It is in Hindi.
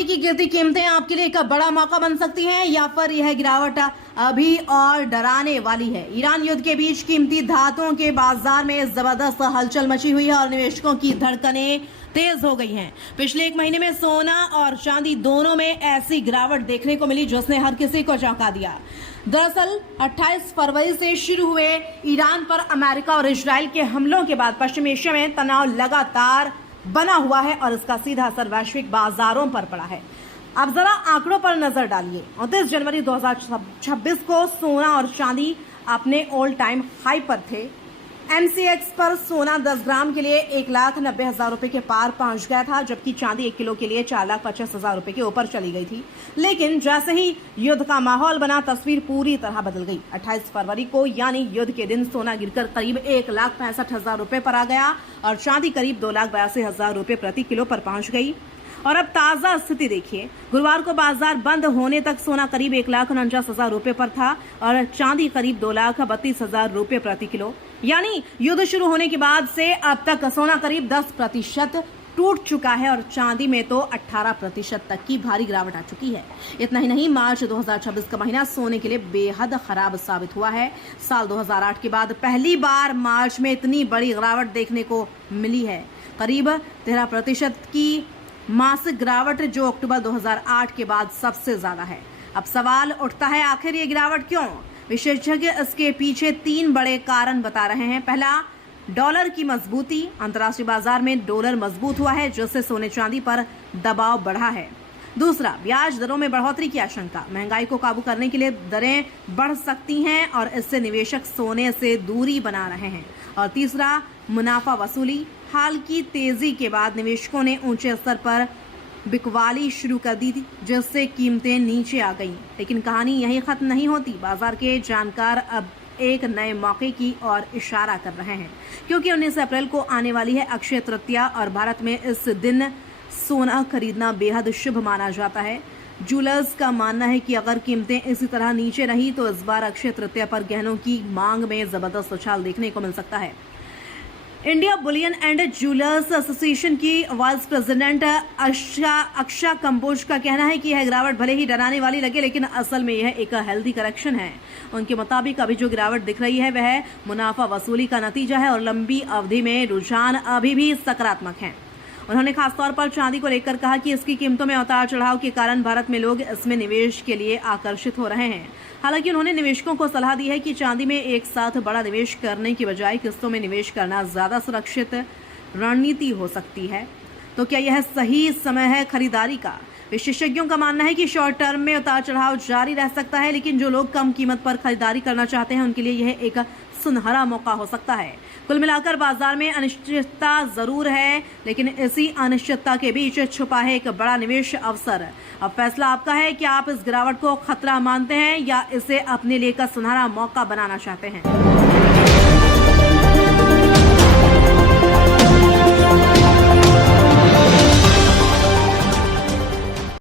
चांदी की गिरती कीमतें आपके लिए एक बड़ा मौका बन सकती हैं या फिर यह गिरावट अभी और डराने वाली है। ईरान युद्ध के बीच कीमती धातुओं के बाजार में जबरदस्त हलचल मची हुई है और निवेशकों की धड़कनें तेज हो गई हैं। पिछले एक महीने में सोना और चांदी दोनों में ऐसी गिरावट देखने को मिली जिसने हर किसी को चौंका दिया। दरअसल 28 फरवरी से शुरू हुए ईरान पर अमेरिका और इजराइल के हमलों के बाद पश्चिम एशिया में तनाव लगातार बना हुआ है और इसका सीधा असर वैश्विक बाजारों पर पड़ा है। अब जरा आंकड़ों पर नजर डालिए। 29 जनवरी 2026 को सोना और चांदी अपने ऑल टाइम हाई पर थे। MCX पर सोना 10 ग्राम के लिए 1,90,000 रुपए के पार पहुंच गया था, जबकि चांदी 1 किलो के लिए 4,25,000 रुपए के ऊपर चली गई थी। लेकिन जैसे ही युद्ध का माहौल बना, तस्वीर पूरी तरह बदल गई। 28 फरवरी को यानी युद्ध के दिन सोना गिरकर करीब 1,65,000 रुपए पर आ गया और चांदी करीब 2,82,000 रुपए प्रति किलो पर पहुंच गई। और अब ताजा स्थिति देखिए। गुरुवार को बाजार बंद होने तक सोना करीब 1,49,000 रुपए पर था और चांदी करीब 2,32,000 रुपए प्रति किलो। यानी युद्ध शुरू होने के बाद से अब तक सोना करीब 10% टूट चुका है और चांदी में तो 18% तक की भारी गिरावट आ चुकी है। इतना ही नहीं, मार्च 2026 का महीना सोने के लिए बेहद खराब साबित हुआ है। साल 2008 के बाद पहली बार मार्च में इतनी बड़ी गिरावट देखने को मिली है। करीब 13% की मासिक गिरावट, जो अक्टूबर 2008 के बाद सबसे ज्यादा है। अब सवाल उठता है, आखिर ये गिरावट क्यों? विशेषज्ञ इसके पीछे 3 बड़े कारण बता रहे हैं। पहला, डॉलर की मजबूती। अंतर्राष्ट्रीय बाजार में डॉलर मजबूत हुआ है, जिससे सोने चांदी पर दबाव बढ़ा है। दूसरा, ब्याज दरों में बढ़ोतरी की आशंका। महंगाई को काबू करने के लिए दरें बढ़ सकती हैं और इससे निवेशक सोने से दूरी बना रहे हैं। और तीसरा, मुनाफा वसूली। हाल की तेजी के बाद निवेशकों ने ऊंचे स्तर पर बिकवाली शुरू कर दी थी, जिससे कीमतें नीचे आ गईं। लेकिन कहानी यहीं खत्म नहीं होती। बाजार के जानकार अब एक नए मौके की ओर इशारा कर रहे हैं, क्योंकि 19 अप्रैल को आने वाली है अक्षय तृतीया और भारत में इस दिन सोना खरीदना बेहद शुभ माना जाता है। ज्वेलर्स का मानना है कि अगर कीमतें इसी तरह नीचे रही तो इस बार अक्षय तृतीया पर गहनों की मांग में जबरदस्त उछाल देखने को मिल सकता है। India Boolean and jewellers association की वाइस प्रेसिडेंट अक्षा कंबोज का कहना है कि यह गिरावट भले ही डराने वाली लगे, लेकिन असल में यह एक हेल्दी करेक्शन है। उनके मुताबिक अभी जो गिरावट दिख रही है वह मुनाफा वसूली का नतीजा है और लंबी अवधि में रुझान अभी भी सकारात्मक है। उन्होंने खासतौर पर चांदी को लेकर कहा कि इसकी कीमतों में उतार चढ़ाव के कारण भारत में लोग इसमें निवेश के लिए आकर्षित हो रहे हैं। हालांकि उन्होंने निवेशकों को सलाह दी है कि चांदी में एक साथ बड़ा निवेश करने की बजाय किस्तों में निवेश करना ज्यादा सुरक्षित रणनीति हो सकती है। तो क्या यह सही समय है खरीदारी का? विशेषज्ञों का मानना है कि शॉर्ट टर्म में उतार चढ़ाव जारी रह सकता है, लेकिन जो लोग कम कीमत पर खरीदारी करना चाहते हैं उनके लिए यह एक सुनहरा मौका हो सकता है। कुल मिलाकर बाजार में अनिश्चितता जरूर है, लेकिन इसी अनिश्चितता के बीच छुपा है एक बड़ा निवेश अवसर। अब फैसला आपका है कि आप इस गिरावट को खतरा मानते हैं या इसे अपने लिए का सुनहरा मौका बनाना चाहते हैं।